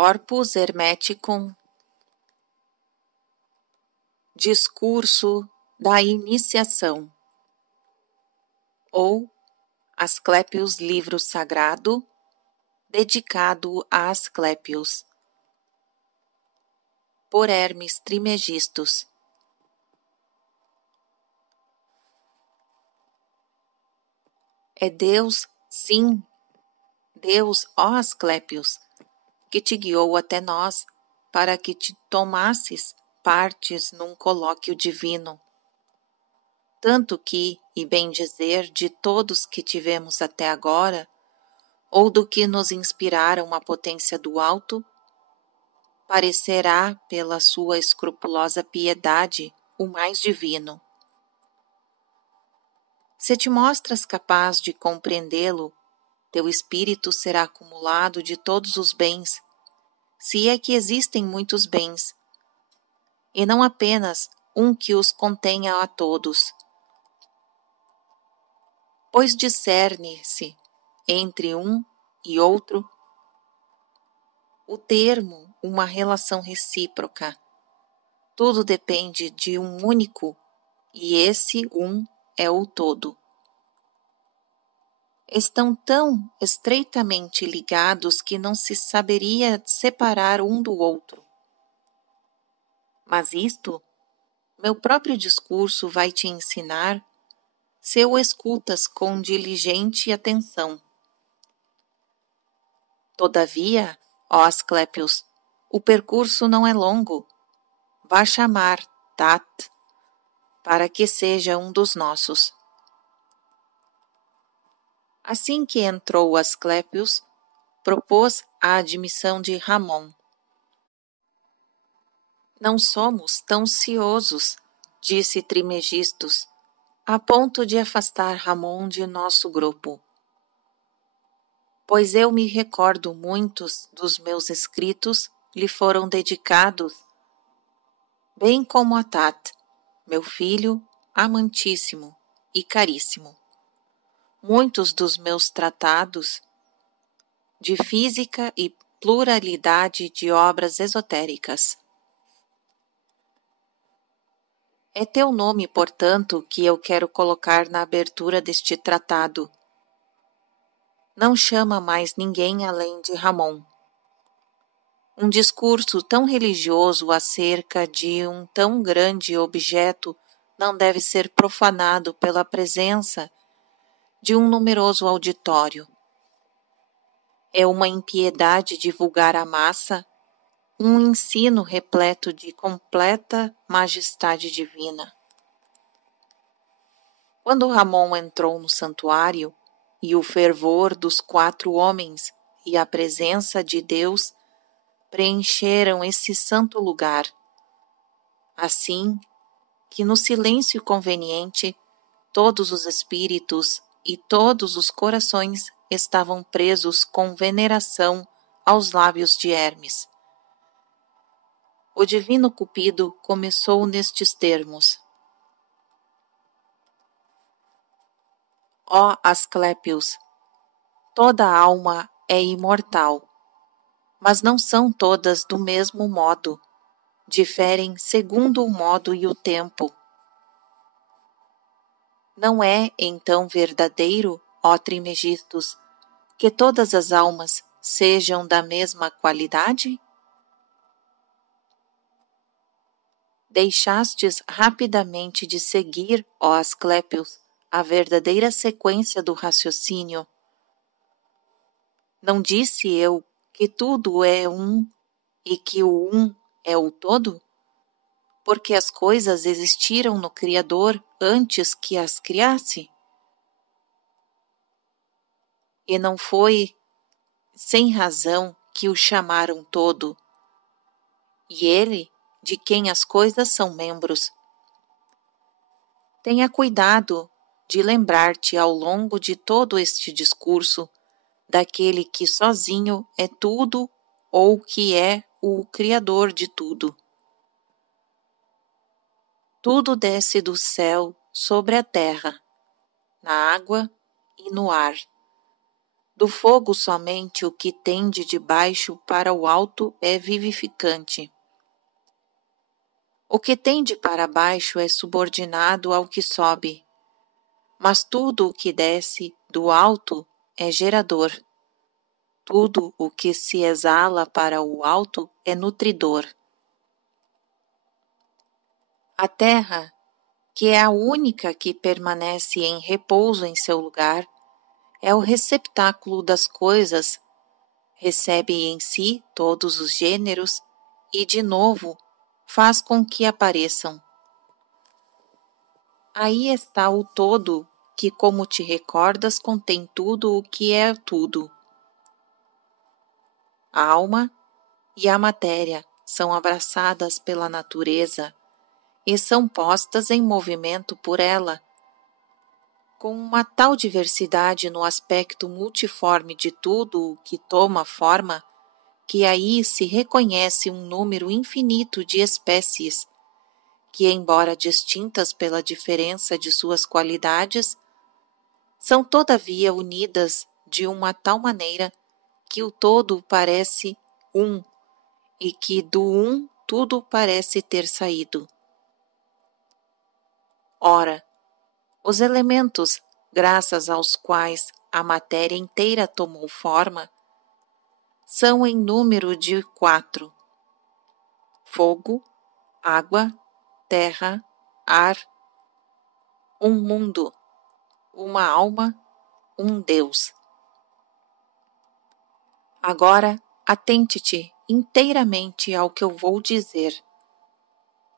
Corpus Hermeticum, discurso da iniciação, ou Asclepius livro sagrado, dedicado a Asclepius, por Hermes Trismegistus. É Deus, sim, Deus, ó Asclepius, que te guiou até nós, para que te tomasses partes num colóquio divino. Tanto que, e bem dizer, de todos que tivemos até agora, ou do que nos inspiraram a potência do alto, parecerá, pela sua escrupulosa piedade, o mais divino. Se te mostras capaz de compreendê-lo, teu espírito será acumulado de todos os bens, se é que existem muitos bens, e não apenas um que os contenha a todos. Pois discerne-se entre um e outro o termo, uma relação recíproca. Tudo depende de um único, e esse um é o todo. Estão tão estreitamente ligados que não se saberia separar um do outro. Mas isto, meu próprio discurso vai te ensinar, se o escutas com diligente atenção. Todavia, ó Asclepius, o percurso não é longo. Vá chamar Tat, para que seja um dos nossos. Assim que entrou Asclepius, propôs a admissão de Ramon. Não somos tão ciosos, disse Trismegistus, a ponto de afastar Ramon de nosso grupo. Pois eu me recordo muitos dos meus escritos lhe foram dedicados, bem como a Tat, meu filho amantíssimo e caríssimo. Muitos dos meus tratados de física e pluralidade de obras esotéricas. É teu nome, portanto, que eu quero colocar na abertura deste tratado. Não chama mais ninguém além de Ramon. Um discurso tão religioso acerca de um tão grande objeto não deve ser profanado pela presença de um numeroso auditório. É uma impiedade divulgar à massa um ensino repleto de completa majestade divina. Quando Ramon entrou no santuário, e o fervor dos 4 homens e a presença de Deus preencheram esse santo lugar, assim que no silêncio conveniente todos os espíritos e todos os corações estavam presos com veneração aos lábios de Hermes. O divino Cupido começou nestes termos: Ó Asclepius, toda alma é imortal, mas não são todas do mesmo modo, diferem segundo o modo e o tempo. Não é, então, verdadeiro, ó Trismegistus, que todas as almas sejam da mesma qualidade? Deixastes rapidamente de seguir, ó Asclepius, a verdadeira sequência do raciocínio. Não disse eu que tudo é um e que o um é o todo? Porque as coisas existiram no Criador antes que as criasse? E não foi sem razão que o chamaram todo, e ele, de quem as coisas são membros. Tenha cuidado de lembrar-te ao longo de todo este discurso daquele que sozinho é tudo ou que é o Criador de tudo. Tudo desce do céu sobre a terra, na água e no ar. Do fogo somente o que tende de baixo para o alto é vivificante. O que tende para baixo é subordinado ao que sobe, mas tudo o que desce do alto é gerador. Tudo o que se exala para o alto é nutridor. A terra, que é a única que permanece em repouso em seu lugar, é o receptáculo das coisas, recebe em si todos os gêneros e, de novo, faz com que apareçam. Aí está o todo, que, como te recordas, contém tudo o que é tudo. A alma e a matéria são abraçadas pela natureza e são postas em movimento por ela, com uma tal diversidade no aspecto multiforme de tudo o que toma forma, que aí se reconhece um número infinito de espécies, que, embora distintas pela diferença de suas qualidades, são todavia unidas de uma tal maneira que o todo parece um, e que do um tudo parece ter saído. Ora, os elementos, graças aos quais a matéria inteira tomou forma, são em número de 4: fogo, água, terra, ar, um mundo, uma alma, um Deus. Agora, atente-te inteiramente ao que eu vou dizer,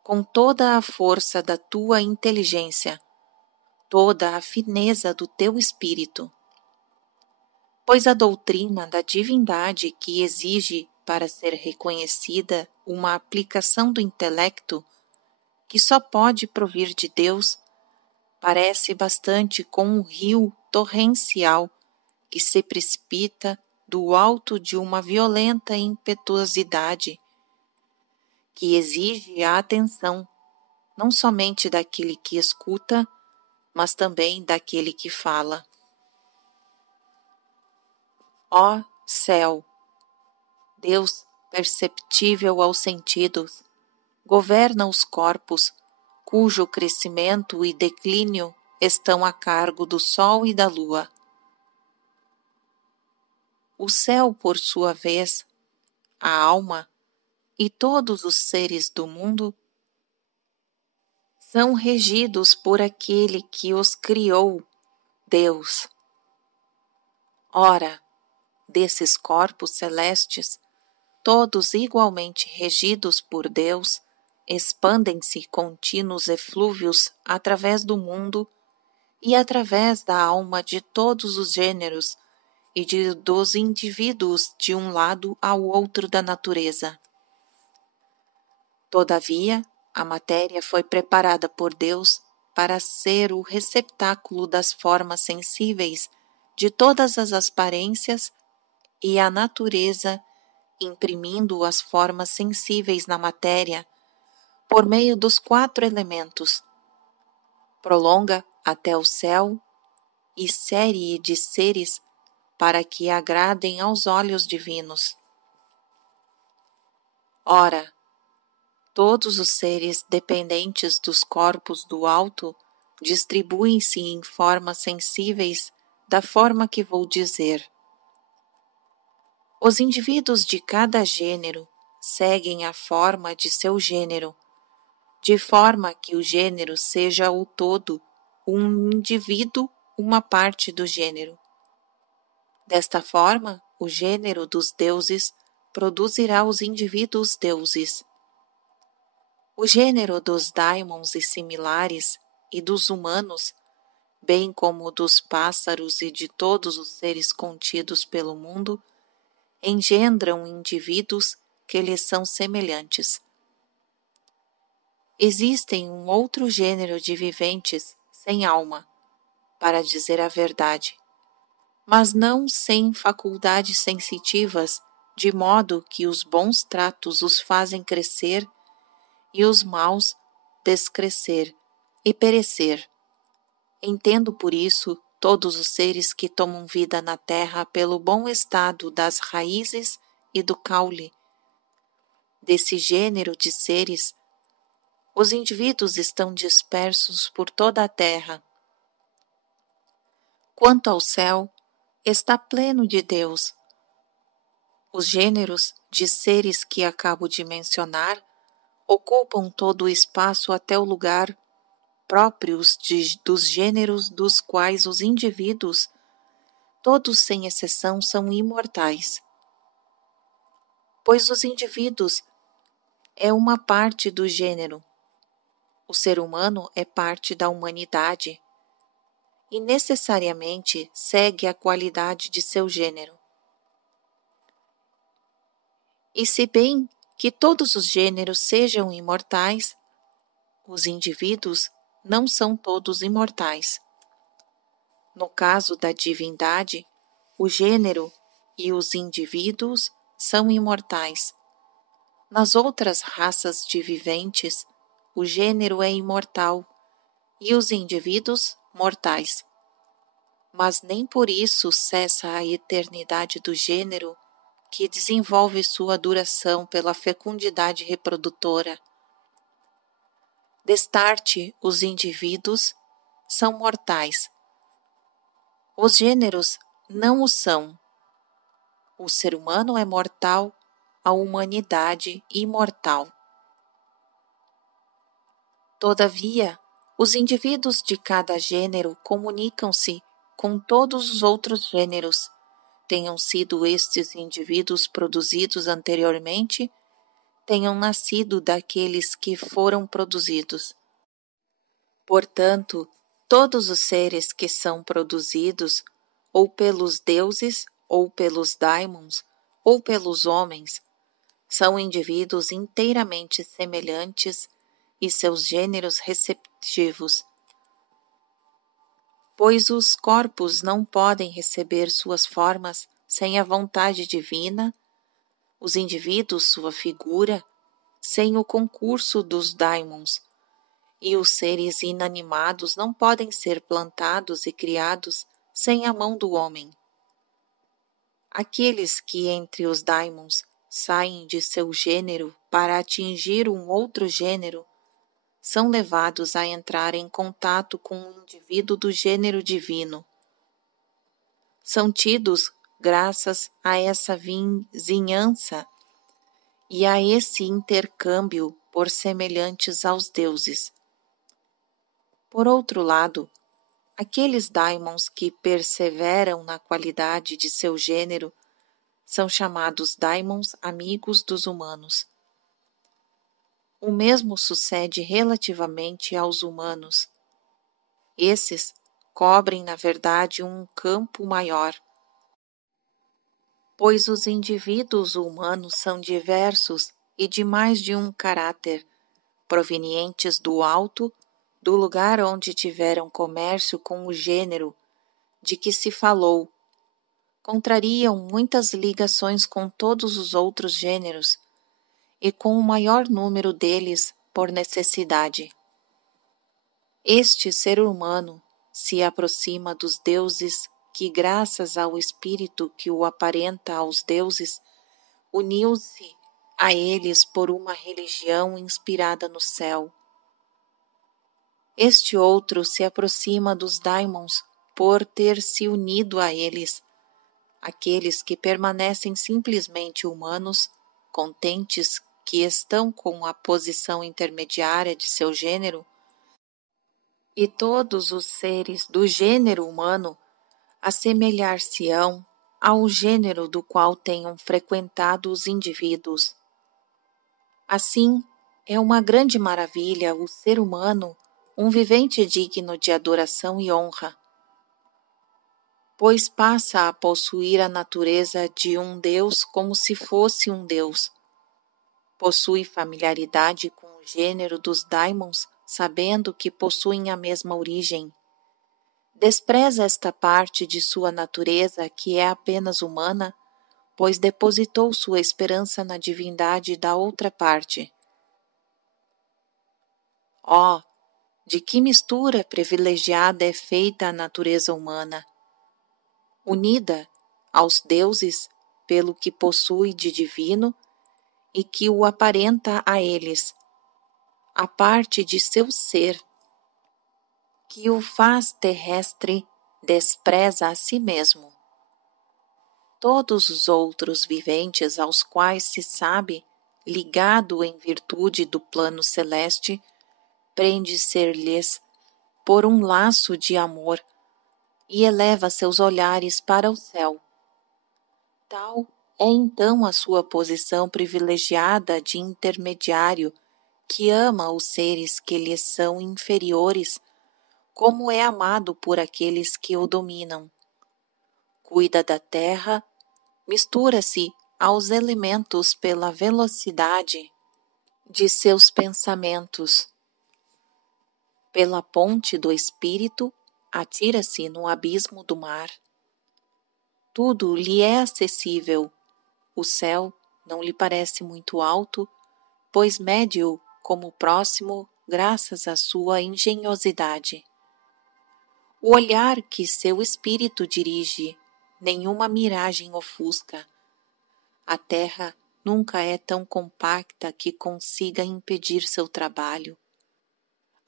com toda a força da tua inteligência, toda a fineza do teu espírito. Pois a doutrina da divindade, que exige, para ser reconhecida, uma aplicação do intelecto, que só pode provir de Deus, parece bastante com um rio torrencial que se precipita do alto de uma violenta impetuosidade, que exige a atenção, não somente daquele que escuta, mas também daquele que fala. Ó céu, Deus perceptível aos sentidos, governa os corpos, cujo crescimento e declínio estão a cargo do sol e da lua. O céu, por sua vez, a alma e todos os seres do mundo são regidos por aquele que os criou, Deus. Ora, desses corpos celestes, todos igualmente regidos por Deus, expandem-se contínuos eflúvios através do mundo e através da alma de todos os gêneros e dos indivíduos de um lado ao outro da natureza. Todavia, a matéria foi preparada por Deus para ser o receptáculo das formas sensíveis de todas as aparências e a natureza, imprimindo as formas sensíveis na matéria, por meio dos 4 elementos, prolonga até o céu e série de seres para que agradem aos olhos divinos. Ora, todos os seres dependentes dos corpos do alto distribuem-se em formas sensíveis da forma que vou dizer. Os indivíduos de cada gênero seguem a forma de seu gênero, de forma que o gênero seja o todo, um indivíduo, uma parte do gênero. Desta forma, o gênero dos deuses produzirá os indivíduos deuses. O gênero dos daimons e similares e dos humanos, bem como dos pássaros e de todos os seres contidos pelo mundo, engendram indivíduos que lhes são semelhantes. Existem um outro gênero de viventes sem alma, para dizer a verdade, mas não sem faculdades sensitivas, de modo que os bons tratos os fazem crescer e os maus descrescer e perecer. Entendo por isso todos os seres que tomam vida na terra pelo bom estado das raízes e do caule. Desse gênero de seres, os indivíduos estão dispersos por toda a terra. Quanto ao céu, está pleno de Deus. Os gêneros de seres que acabo de mencionar ocupam todo o espaço até o lugar próprios dos gêneros dos quais os indivíduos, todos sem exceção, são imortais. Pois os indivíduos é uma parte do gênero. O ser humano é parte da humanidade e necessariamente segue a qualidade de seu gênero. E se bem que todos os gêneros sejam imortais, os indivíduos não são todos imortais. No caso da divindade, o gênero e os indivíduos são imortais. Nas outras raças de viventes, o gênero é imortal e os indivíduos mortais. Mas nem por isso cessa a eternidade do gênero, que desenvolve sua duração pela fecundidade reprodutora. Destarte, os indivíduos são mortais. Os gêneros não o são. O ser humano é mortal, a humanidade imortal. Todavia, os indivíduos de cada gênero comunicam-se com todos os outros gêneros, tenham sido estes indivíduos produzidos anteriormente, tenham nascido daqueles que foram produzidos. Portanto, todos os seres que são produzidos, ou pelos deuses, ou pelos daimons, ou pelos homens, são indivíduos inteiramente semelhantes e seus gêneros receptivos. Pois os corpos não podem receber suas formas sem a vontade divina, os indivíduos sua figura, sem o concurso dos daimons, e os seres inanimados não podem ser plantados e criados sem a mão do homem. Aqueles que entre os daimons saem de seu gênero para atingir um outro gênero são levados a entrar em contato com um indivíduo do gênero divino. São tidos graças a essa vizinhança e a esse intercâmbio por semelhantes aos deuses. Por outro lado, aqueles daimons que perseveram na qualidade de seu gênero são chamados daimons amigos dos humanos. O mesmo sucede relativamente aos humanos. Esses cobrem, na verdade, um campo maior, pois os indivíduos humanos são diversos e de mais de um caráter, provenientes do alto, do lugar onde tiveram comércio com o gênero de que se falou, contrariam muitas ligações com todos os outros gêneros, e com o maior número deles por necessidade. Este ser humano se aproxima dos deuses que, graças ao espírito que o aparenta aos deuses, uniu-se a eles por uma religião inspirada no céu. Este outro se aproxima dos daimons por ter se unido a eles, aqueles que permanecem simplesmente humanos, contentes que estão com a posição intermediária de seu gênero, e todos os seres do gênero humano assemelhar-se-ão ao gênero do qual tenham frequentado os indivíduos. Assim, é uma grande maravilha o ser humano, um vivente digno de adoração e honra, pois passa a possuir a natureza de um Deus como se fosse um Deus. Possui familiaridade com o gênero dos daimons, sabendo que possuem a mesma origem. Despreza esta parte de sua natureza que é apenas humana, pois depositou sua esperança na divindade da outra parte. Oh, De que mistura privilegiada é feita a natureza humana, unida aos deuses pelo que possui de divino e que o aparenta a eles, a parte de seu ser, que o faz terrestre, despreza a si mesmo. Todos os outros viventes aos quais se sabe, ligado em virtude do plano celeste, prende ser-lhes por um laço de amor e eleva seus olhares para o céu. Tal é então a sua posição privilegiada de intermediário que ama os seres que lhes são inferiores, como é amado por aqueles que o dominam. Cuida da terra, mistura-se aos elementos pela velocidade de seus pensamentos. Pela ponte do espírito, atira-se no abismo do mar. Tudo lhe é acessível. O céu não lhe parece muito alto, pois mede-o como próximo graças à sua engenhosidade. O olhar que seu espírito dirige, nenhuma miragem ofusca. A terra nunca é tão compacta que consiga impedir seu trabalho.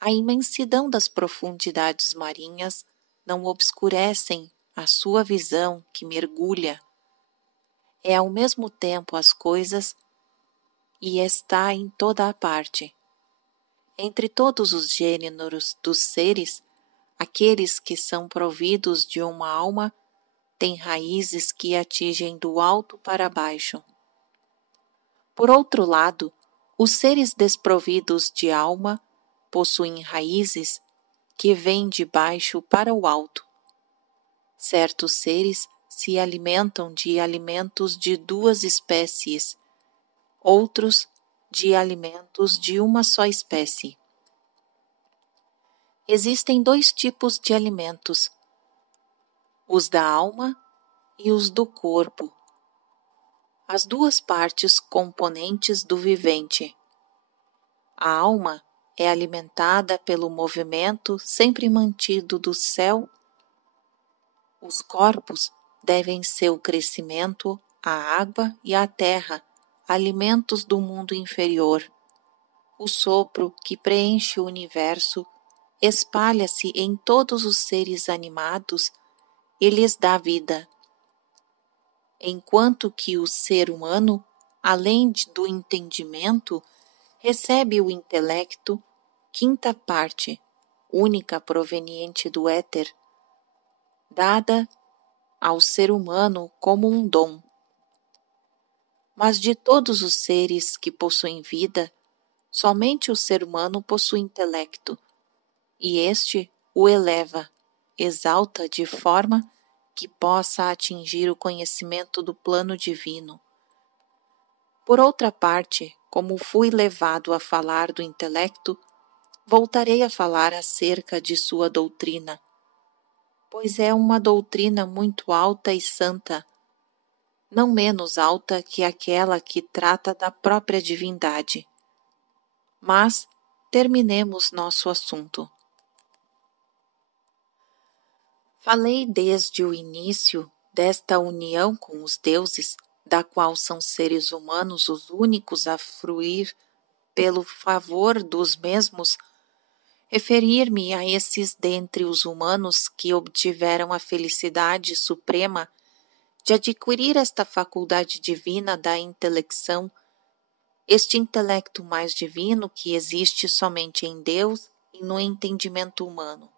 A imensidão das profundidades marinhas não obscurecem a sua visão que mergulha. É ao mesmo tempo as coisas e está em toda a parte. Entre todos os gêneros dos seres, aqueles que são providos de uma alma têm raízes que atingem do alto para baixo. Por outro lado, os seres desprovidos de alma possuem raízes que vêm de baixo para o alto. Certos seres se alimentam de alimentos de duas espécies, outros de alimentos de uma só espécie. Existem dois tipos de alimentos, os da alma e os do corpo, as duas partes componentes do vivente. A alma é alimentada pelo movimento sempre mantido do céu. Os corpos devem seu crescimento à água e à terra, alimentos do mundo inferior. O sopro que preenche o universo espalha-se em todos os seres animados e lhes dá vida. Enquanto que o ser humano, além do entendimento, recebe o intelecto, quinta parte, única proveniente do éter, dada ao ser humano como um dom. Mas de todos os seres que possuem vida, somente o ser humano possui intelecto, e este o eleva, exalta de forma que possa atingir o conhecimento do plano divino. Por outra parte, como fui levado a falar do intelecto, voltarei a falar acerca de sua doutrina, pois é uma doutrina muito alta e santa, não menos alta que aquela que trata da própria divindade. Mas terminemos nosso assunto. Falei desde o início desta união com os deuses, da qual são seres humanos os únicos a fruir pelo favor dos mesmos, referir-me a esses dentre os humanos que obtiveram a felicidade suprema de adquirir esta faculdade divina da intelecção, este intelecto mais divino que existe somente em Deus e no entendimento humano.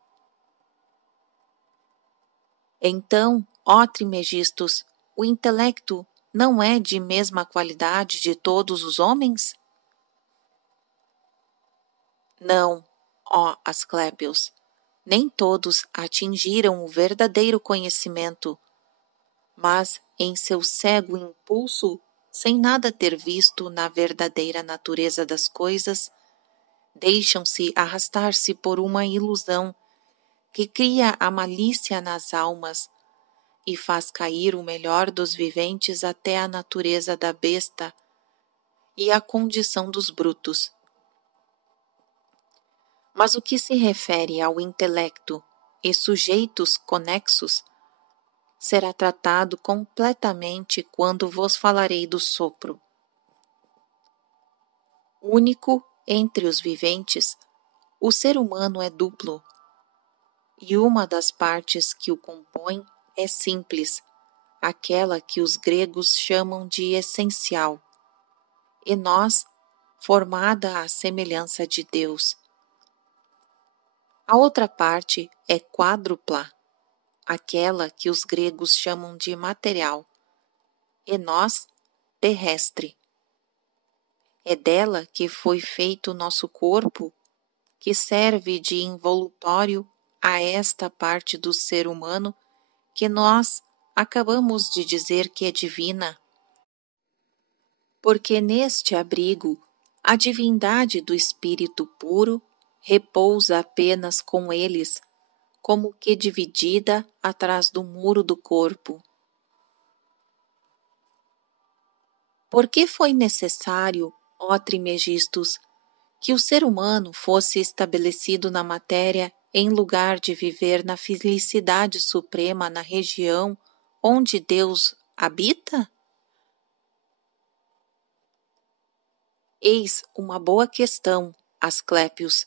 Então, ó Trimegistos, o intelecto não é de mesma qualidade de todos os homens? Não, ó Asclépios, nem todos atingiram o verdadeiro conhecimento, mas em seu cego impulso, sem nada ter visto na verdadeira natureza das coisas, deixam-se arrastar-se por uma ilusão que cria a malícia nas almas e faz cair o melhor dos viventes até a natureza da besta e a condição dos brutos. Mas o que se refere ao intelecto e sujeitos conexos será tratado completamente quando vos falarei do sopro. Único entre os viventes, o ser humano é duplo, e uma das partes que o compõe é simples, aquela que os gregos chamam de essencial, e nós, formada à semelhança de Deus. A outra parte é quádrupla, aquela que os gregos chamam de material, e nós, terrestre. É dela que foi feito o nosso corpo, que serve de involutório a esta parte do ser humano que nós acabamos de dizer que é divina, porque neste abrigo a divindade do Espírito puro repousa apenas com eles, como que dividida atrás do muro do corpo. Por que foi necessário, ó Trimegistus, que o ser humano fosse estabelecido na matéria em lugar de viver na felicidade suprema na região onde Deus habita? Eis uma boa questão, Asclépios,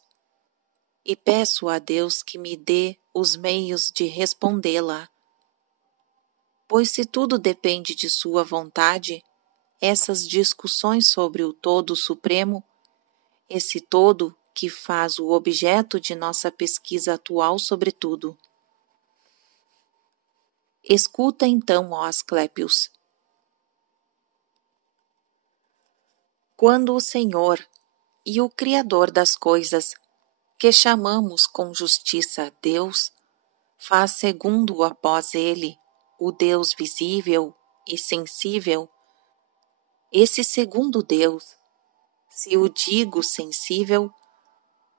e peço a Deus que me dê os meios de respondê-la. Pois se tudo depende de sua vontade, essas discussões sobre o todo supremo, esse todo que faz o objeto de nossa pesquisa atual sobre tudo. Escuta então, ó Asclépios. Quando o Senhor e o Criador das coisas, que chamamos com justiça Deus, faz segundo após ele, o Deus visível e sensível, esse segundo Deus, se o digo sensível,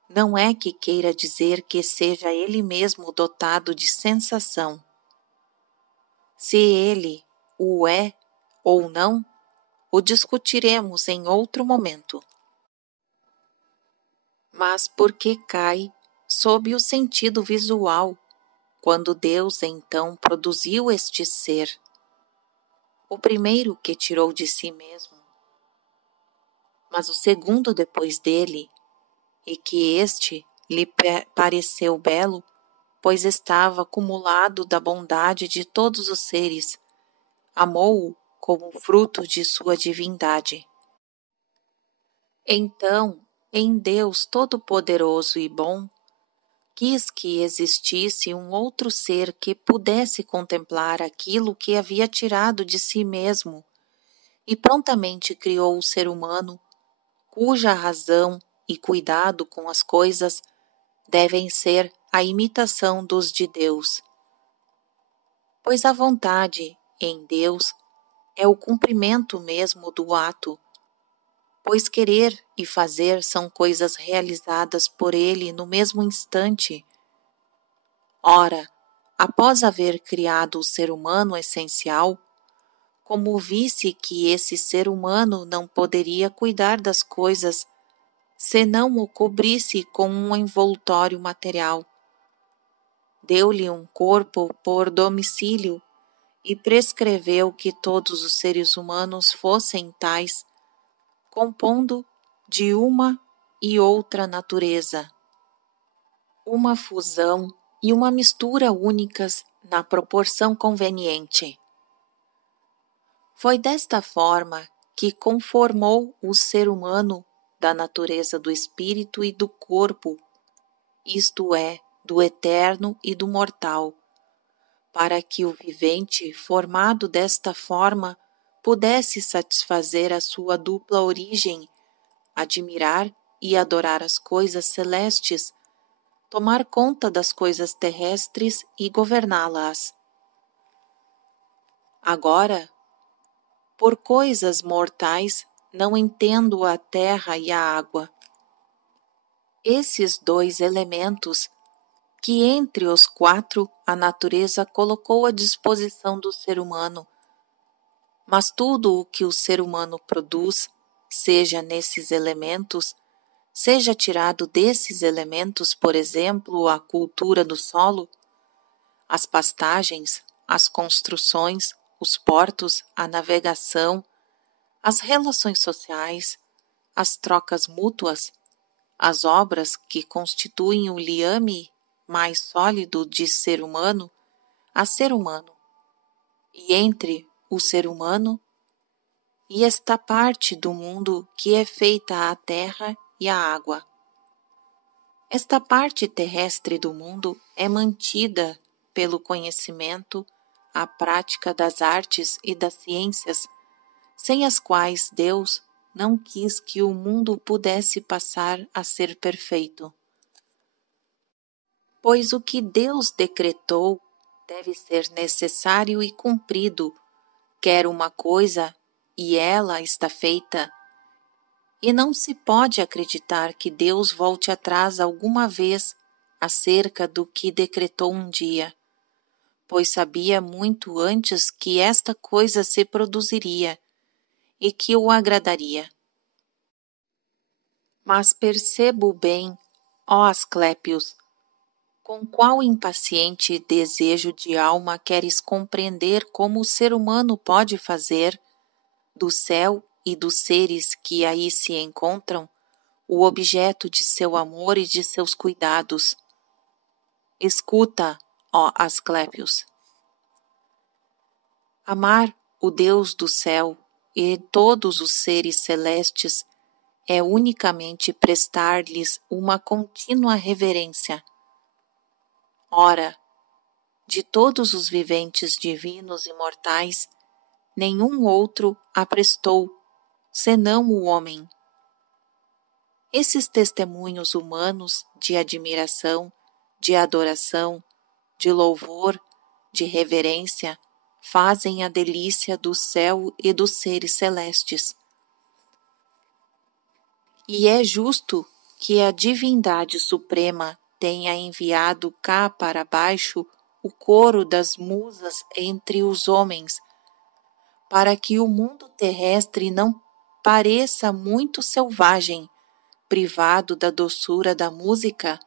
não é que queira dizer que seja ele mesmo dotado de sensação. Se ele o é ou não, o discutiremos em outro momento. Mas por que cai sob o sentido visual, quando Deus então produziu este ser, o primeiro que tirou de si mesmo, mas o segundo depois dele, e que este lhe pareceu belo, pois estava acumulado da bondade de todos os seres, amou-o como fruto de sua divindade. Então, em Deus Todo-Poderoso e Bom, quis que existisse um outro ser que pudesse contemplar aquilo que havia tirado de si mesmo, e prontamente criou o ser humano, cuja razão e cuidado com as coisas devem ser a imitação dos de Deus. Pois a vontade, em Deus, é o cumprimento mesmo do ato, pois querer e fazer são coisas realizadas por ele no mesmo instante. Ora, após haver criado o ser humano essencial, como visse que esse ser humano não poderia cuidar das coisas se não o cobrisse com um envoltório material, deu-lhe um corpo por domicílio e prescreveu que todos os seres humanos fossem tais, compondo de uma e outra natureza, uma fusão e uma mistura únicas na proporção conveniente. Foi desta forma que conformou o ser humano da natureza do espírito e do corpo, isto é, do eterno e do mortal, para que o vivente, formado desta forma, pudesse satisfazer a sua dupla origem, admirar e adorar as coisas celestes, tomar conta das coisas terrestres e governá-las. Agora, por coisas mortais, não entendo a terra e a água. Esses dois elementos que entre os quatro a natureza colocou à disposição do ser humano, mas tudo o que o ser humano produz, seja nesses elementos, seja tirado desses elementos, por exemplo, a cultura do solo, as pastagens, as construções, os portos, a navegação, as relações sociais, as trocas mútuas, as obras que constituem o liame mais sólido de ser humano a ser humano, e entre o ser humano e esta parte do mundo que é feita a terra e a água. Esta parte terrestre do mundo é mantida pelo conhecimento, a prática das artes e das ciências, sem as quais Deus não quis que o mundo pudesse passar a ser perfeito. Pois o que Deus decretou deve ser necessário e cumprido, quer uma coisa e ela está feita, e não se pode acreditar que Deus volte atrás alguma vez acerca do que decretou um dia, pois sabia muito antes que esta coisa se produziria e que o agradaria. Mas percebo bem, ó Asclépios, com qual impaciente desejo de alma queres compreender como o ser humano pode fazer do céu e dos seres que aí se encontram o objeto de seu amor e de seus cuidados. Escuta, ó Asclépios. Amar o Deus do céu e todos os seres celestes é unicamente prestar-lhes uma contínua reverência. Ora, de todos os viventes divinos e mortais, nenhum outro a prestou, senão o homem. Esses testemunhos humanos de admiração, de adoração, de louvor, de reverência, fazem a delícia do céu e dos seres celestes. E é justo que a divindade suprema tenha enviado cá para baixo o coro das musas entre os homens, para que o mundo terrestre não pareça muito selvagem, privado da doçura da música,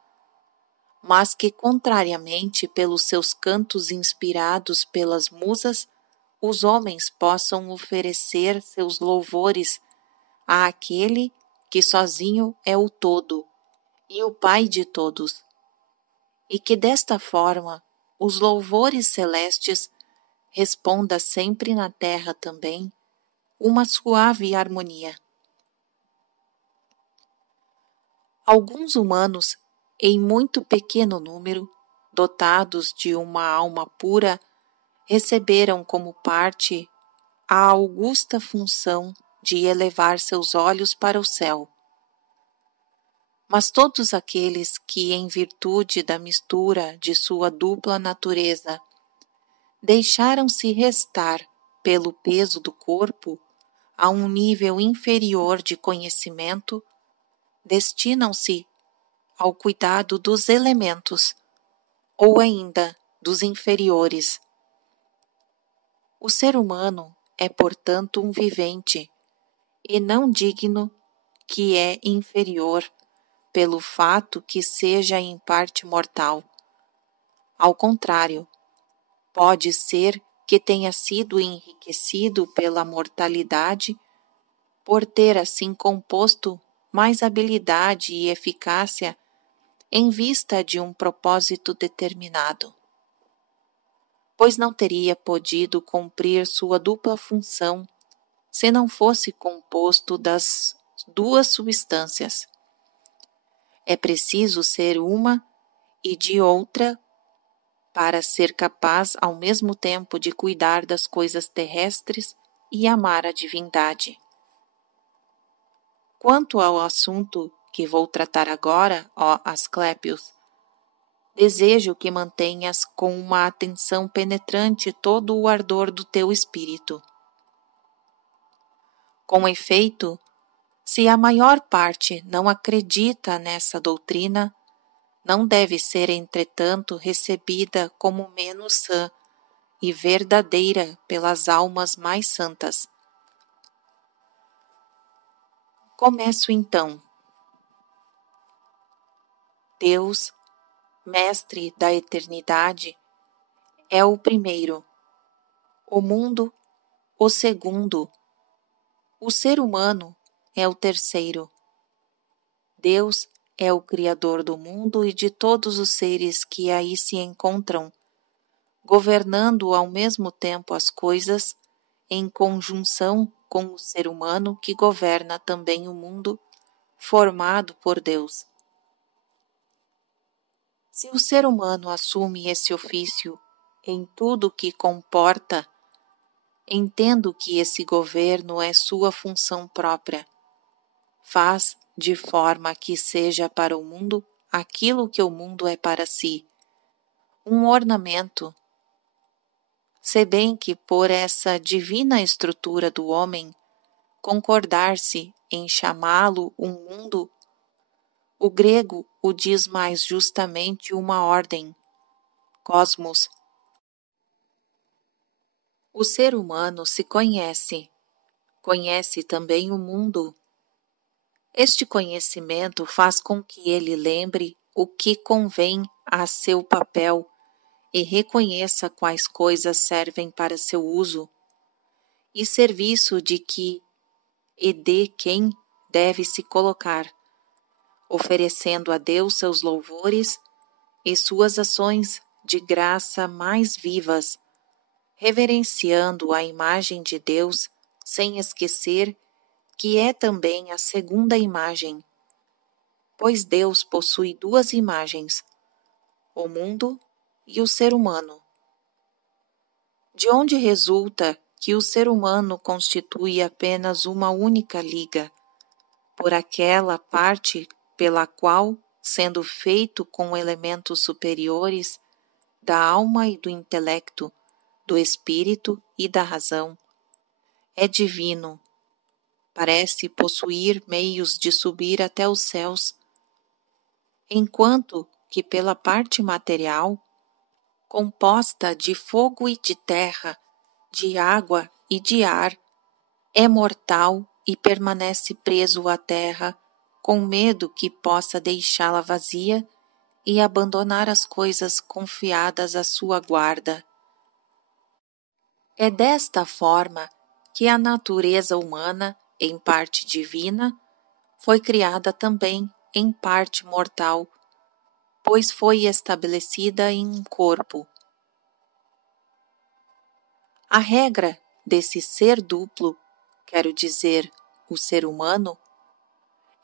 mas que, contrariamente, pelos seus cantos inspirados pelas musas, os homens possam oferecer seus louvores àquele que sozinho é o todo e o Pai de todos, e que desta forma os louvores celestes responda sempre na terra também uma suave harmonia. Alguns humanos, em muito pequeno número, dotados de uma alma pura, receberam como parte a augusta função de elevar seus olhos para o céu. Mas todos aqueles que, em virtude da mistura de sua dupla natureza, deixaram-se restar pelo peso do corpo a um nível inferior de conhecimento, destinam-se ao cuidado dos elementos, ou ainda dos inferiores. O ser humano é, portanto, um vivente, e não digno que é inferior pelo fato que seja em parte mortal. Ao contrário, pode ser que tenha sido enriquecido pela mortalidade por ter assim composto mais habilidade e eficácia em vista de um propósito determinado, pois não teria podido cumprir sua dupla função se não fosse composto das duas substâncias. É preciso ser uma e de outra para ser capaz ao mesmo tempo de cuidar das coisas terrestres e amar a divindade. Quanto ao assunto que vou tratar agora, ó Asclépios, desejo que mantenhas com uma atenção penetrante todo o ardor do teu espírito. Com efeito, se a maior parte não acredita nessa doutrina, não deve ser, entretanto, recebida como menos sã e verdadeira pelas almas mais santas. Começo então. Deus, Mestre da eternidade, é o primeiro, o mundo, o segundo, o ser humano é o terceiro. Deus é o Criador do mundo e de todos os seres que aí se encontram, governando ao mesmo tempo as coisas, em conjunção com o ser humano que governa também o mundo, formado por Deus. Se o ser humano assume esse ofício em tudo que comporta, entendo que esse governo é sua função própria. Faz de forma que seja para o mundo aquilo que o mundo é para si, um ornamento. Se bem que por essa divina estrutura do homem, concordar-se em chamá-lo um mundo, o grego o diz mais justamente uma ordem, cosmos. O ser humano se conhece, conhece também o mundo. Este conhecimento faz com que ele lembre o que convém a seu papel e reconheça quais coisas servem para seu uso e serviço de que e de quem deve se colocar, oferecendo a Deus seus louvores e suas ações de graça mais vivas, reverenciando a imagem de Deus sem esquecer que é também a segunda imagem, pois Deus possui duas imagens, o mundo e o ser humano. De onde resulta que o ser humano constitui apenas uma única liga, por aquela parte pela qual, sendo feito com elementos superiores da alma e do intelecto, do espírito e da razão, é divino, parece possuir meios de subir até os céus, enquanto que pela parte material, composta de fogo e de terra, de água e de ar, é mortal e permanece preso à terra, com medo que possa deixá-la vazia e abandonar as coisas confiadas à sua guarda. É desta forma que a natureza humana, em parte divina, foi criada também em parte mortal, pois foi estabelecida em um corpo. A regra desse ser duplo, quero dizer, o ser humano,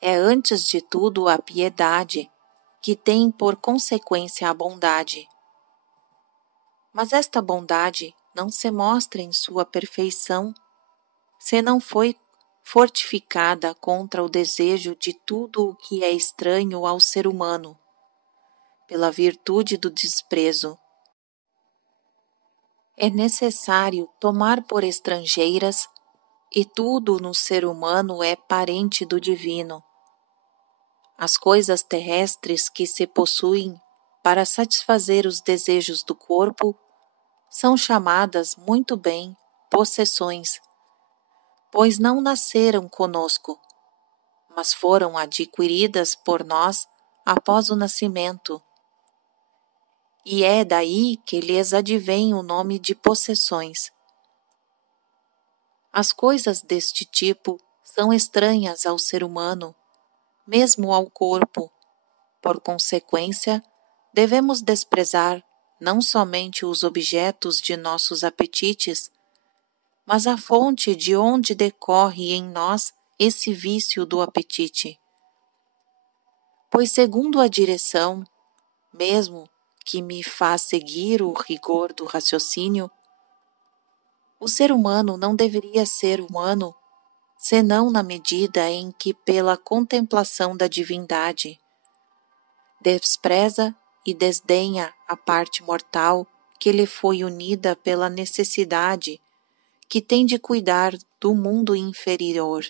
é antes de tudo a piedade, que tem por consequência a bondade. Mas esta bondade não se mostra em sua perfeição, se não foi fortificada contra o desejo de tudo o que é estranho ao ser humano, pela virtude do desprezo. É necessário tomar por estrangeiras, e tudo no ser humano é parente do divino. As coisas terrestres que se possuem para satisfazer os desejos do corpo são chamadas muito bem possessões, pois não nasceram conosco, mas foram adquiridas por nós após o nascimento. E é daí que lhes advém o nome de possessões. As coisas deste tipo são estranhas ao ser humano, mesmo ao corpo. Por consequência, devemos desprezar não somente os objetos de nossos apetites, mas a fonte de onde decorre em nós esse vício do apetite. Pois, segundo a direção, mesmo que me faz seguir o rigor do raciocínio, o ser humano não deveria ser humano, senão na medida em que, pela contemplação da divindade, despreza e desdenha a parte mortal que lhe foi unida pela necessidade que tem de cuidar do mundo inferior.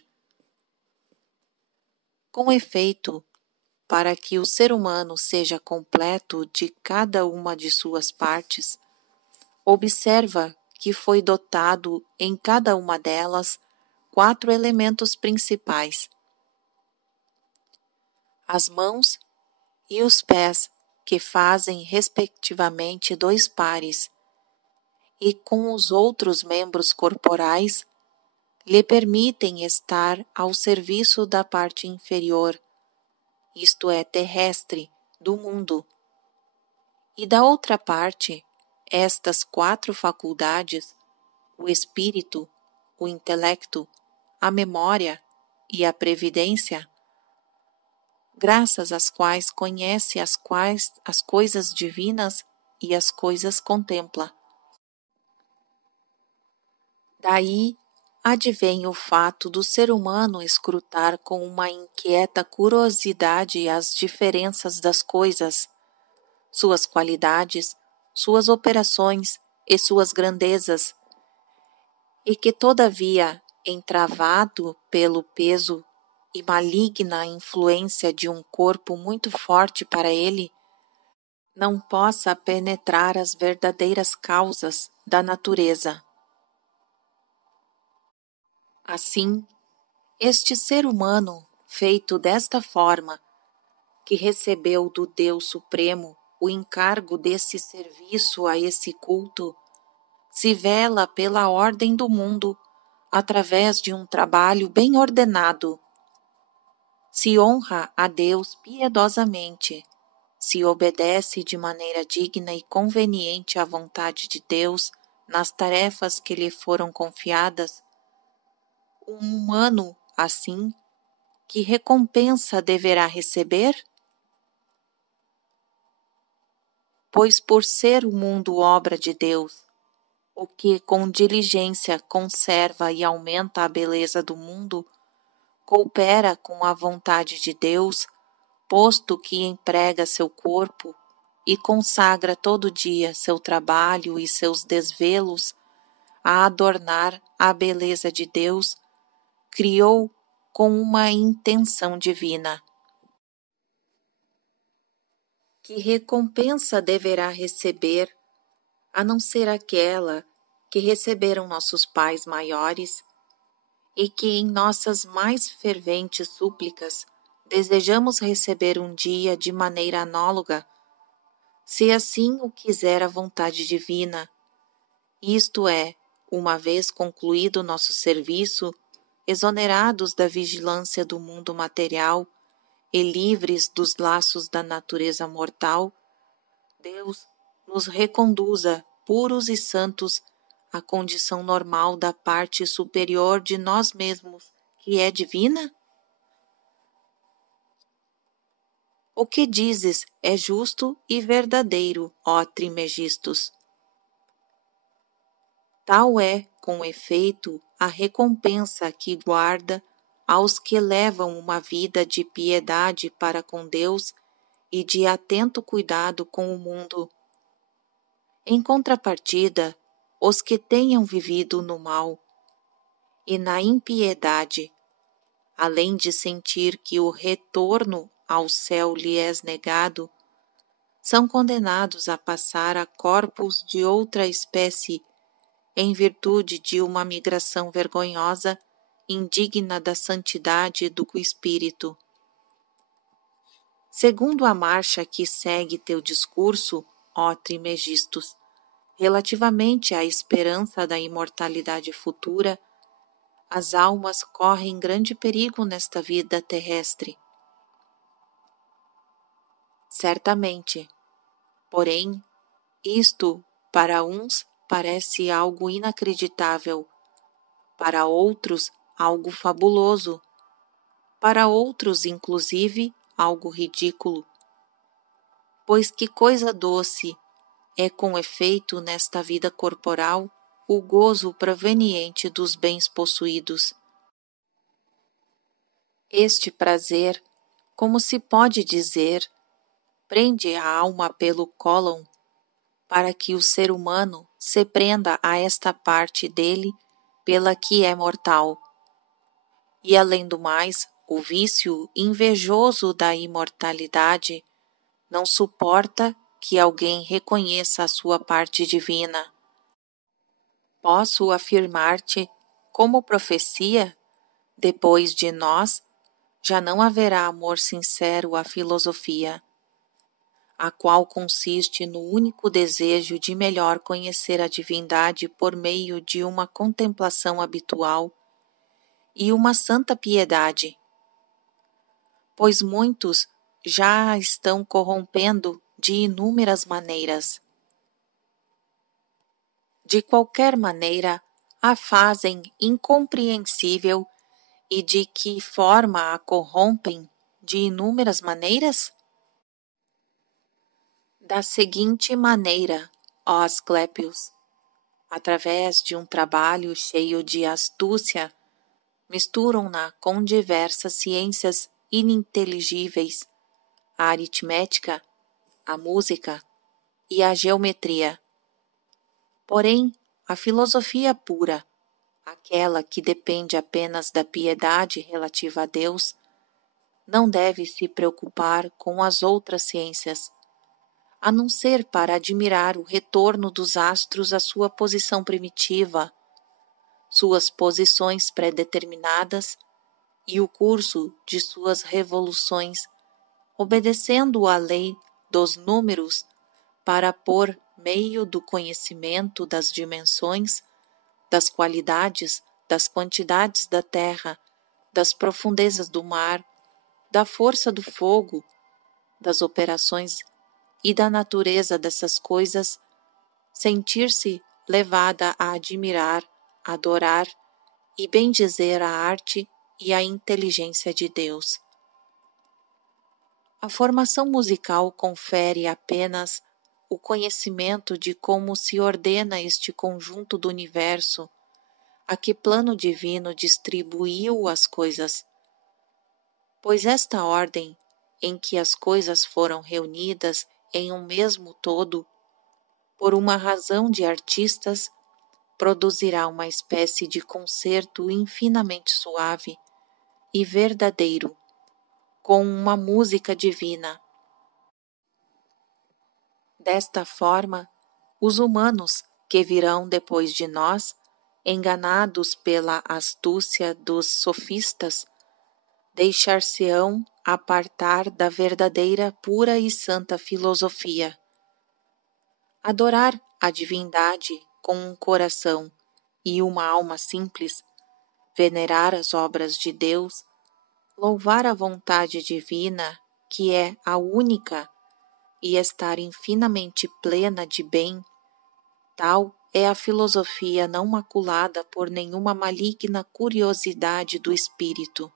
Com efeito, para que o ser humano seja completo de cada uma de suas partes, observa que foi dotado em cada uma delas 4 elementos principais: as mãos e os pés, que fazem respectivamente 2 pares, e com os outros membros corporais, lhe permitem estar ao serviço da parte inferior, isto é, terrestre, do mundo. E da outra parte, estas 4 faculdades, o espírito, o intelecto, a memória e a previdência, graças às quais conhece as coisas divinas e as coisas contempla. Daí advém o fato do ser humano escrutar com uma inquieta curiosidade as diferenças das coisas, suas qualidades, suas operações e suas grandezas, e que, todavia, entravado pelo peso e maligna influência de um corpo muito forte para ele, não possa penetrar as verdadeiras causas da natureza. Assim, este ser humano, feito desta forma, que recebeu do Deus Supremo o encargo desse serviço a esse culto, se vela pela ordem do mundo através de um trabalho bem ordenado. Se honra a Deus piedosamente, se obedece de maneira digna e conveniente à vontade de Deus nas tarefas que lhe foram confiadas, um humano, assim, que recompensa deverá receber? Pois por ser o mundo obra de Deus, o que com diligência conserva e aumenta a beleza do mundo, coopera com a vontade de Deus, posto que emprega seu corpo e consagra todo dia seu trabalho e seus desvelos a adornar a beleza de Deus, criou com uma intenção divina. Que recompensa deverá receber, a não ser aquela que receberam nossos pais maiores e que em nossas mais ferventes súplicas desejamos receber um dia de maneira análoga, se assim o quiser a vontade divina, isto é, uma vez concluído nosso serviço, exonerados da vigilância do mundo material e livres dos laços da natureza mortal, Deus nos reconduza, puros e santos, à condição normal da parte superior de nós mesmos, que é divina? O que dizes é justo e verdadeiro, ó Trimegistus. Tal é, com efeito, a recompensa que guarda aos que levam uma vida de piedade para com Deus e de atento cuidado com o mundo. Em contrapartida, os que tenham vivido no mal e na impiedade, além de sentir que o retorno ao céu lhe é negado, são condenados a passar a corpos de outra espécie em virtude de uma migração vergonhosa, indigna da santidade do espírito. Segundo a marcha que segue teu discurso, ó Trimegistus, relativamente à esperança da imortalidade futura, as almas correm grande perigo nesta vida terrestre. Certamente, porém, isto para uns parece algo inacreditável, para outros algo fabuloso, para outros inclusive algo ridículo. Pois que coisa doce é com efeito nesta vida corporal o gozo proveniente dos bens possuídos. Este prazer, como se pode dizer, prende a alma pelo cólon, para que o ser humano se prenda a esta parte dele pela que é mortal. E além do mais, o vício invejoso da imortalidade não suporta que alguém reconheça a sua parte divina. Posso afirmar-te, como profecia, depois de nós, já não haverá amor sincero à filosofia. a qual consiste no único desejo de melhor conhecer a divindade por meio de uma contemplação habitual e uma santa piedade, pois muitos já a estão corrompendo de inúmeras maneiras. De qualquer maneira, a fazem incompreensível e de que forma a corrompem de inúmeras maneiras? Da seguinte maneira, ó Asclépios, através de um trabalho cheio de astúcia, misturam-na com diversas ciências ininteligíveis, a aritmética, a música e a geometria. Porém, a filosofia pura, aquela que depende apenas da piedade relativa a Deus, não deve se preocupar com as outras ciências, a não ser para admirar o retorno dos astros à sua posição primitiva, suas posições pré-determinadas e o curso de suas revoluções, obedecendo à lei dos números para por meio do conhecimento das dimensões, das qualidades, das quantidades da terra, das profundezas do mar, da força do fogo, das operações e da natureza dessas coisas, sentir-se levada a admirar, adorar e bendizer a arte e a inteligência de Deus. A formação musical confere apenas o conhecimento de como se ordena este conjunto do universo, a que plano divino distribuiu as coisas, pois esta ordem em que as coisas foram reunidas em um mesmo todo, por uma razão de artistas, produzirá uma espécie de concerto infinamente suave e verdadeiro, com uma música divina. Desta forma, os humanos que virão depois de nós, enganados pela astúcia dos sofistas, deixar-se-ão apartar da verdadeira, pura e santa filosofia. Adorar a divindade com um coração e uma alma simples, venerar as obras de Deus, louvar a vontade divina, que é a única, e estar infinamente plena de bem, tal é a filosofia não maculada por nenhuma maligna curiosidade do espírito.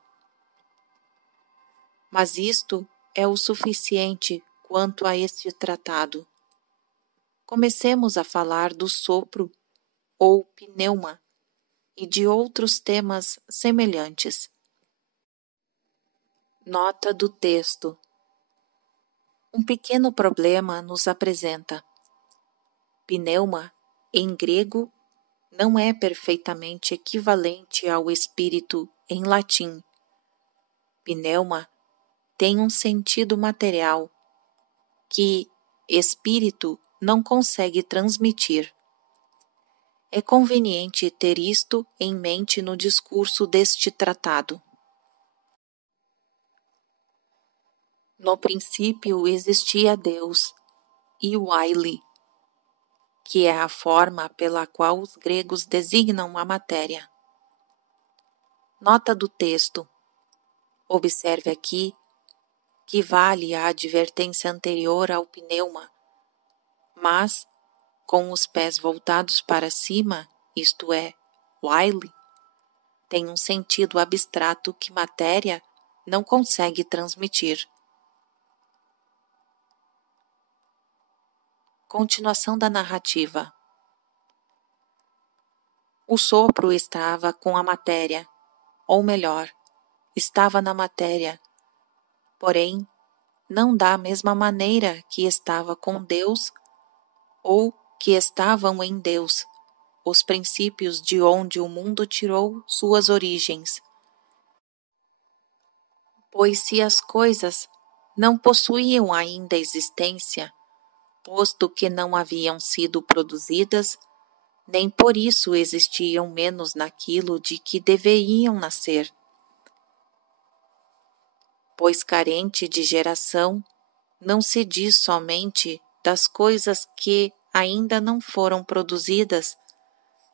Mas isto é o suficiente quanto a este tratado. Comecemos a falar do sopro ou pneuma e de outros temas semelhantes. Nota do texto. Um pequeno problema nos apresenta. Pneuma, em grego, não é perfeitamente equivalente ao espírito em latim. Pneuma tem um sentido material que espírito não consegue transmitir. É conveniente ter isto em mente no discurso deste tratado. No princípio existia Deus e o Aile, que é a forma pela qual os gregos designam a matéria. Nota do texto. Observe aqui que vale a advertência anterior ao pneuma, mas, com os pés voltados para cima, isto é, Wiley, tem um sentido abstrato que matéria não consegue transmitir. Continuação da narrativa. O sopro estava com a matéria, ou melhor, estava na matéria, porém, não da mesma maneira que estava com Deus ou que estavam em Deus, os princípios de onde o mundo tirou suas origens. Pois se as coisas não possuíam ainda existência, posto que não haviam sido produzidas, nem por isso existiam menos naquilo de que deveriam nascer. Pois carente de geração, não se diz somente das coisas que ainda não foram produzidas,